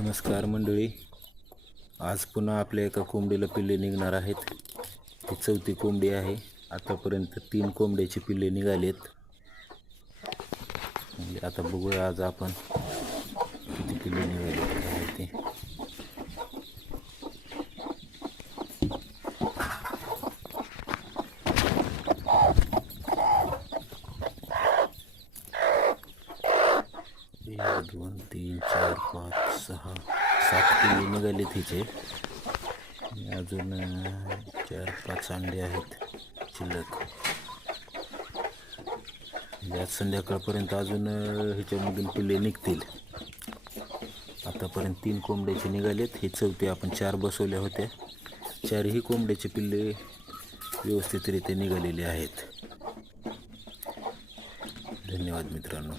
नमस्कार मंडळी, आज पुन्हा आपल्या एका कोंबडीला पिल्ले निघणार आहेत. ही चौथी कोंबडी आहे. आतापर्यंत 3 कोंबड्याची पिल्ले निघालेत. म्हणजे आता बघूया आज आपण किती पिल्ले निघालेत काय ते. एक, 2, 3, 4, 5, 6, 7 पिल्ले निघाले तिचे. अजून 4-5 अंडे आहेत शिल्लक. आज संध्याकाळपर्यंत अजून ह्याच्यामधून पिल्ले निघतील. आतापर्यंत 3 कोंबड्याचे निघालेत. हे चौथे आपण 4 बसवल्या होत्या. 4ही कोंबड्याचे पिल्ले व्यवस्थितरित्या निघालेले आहेत. धन्यवाद मित्रांनो.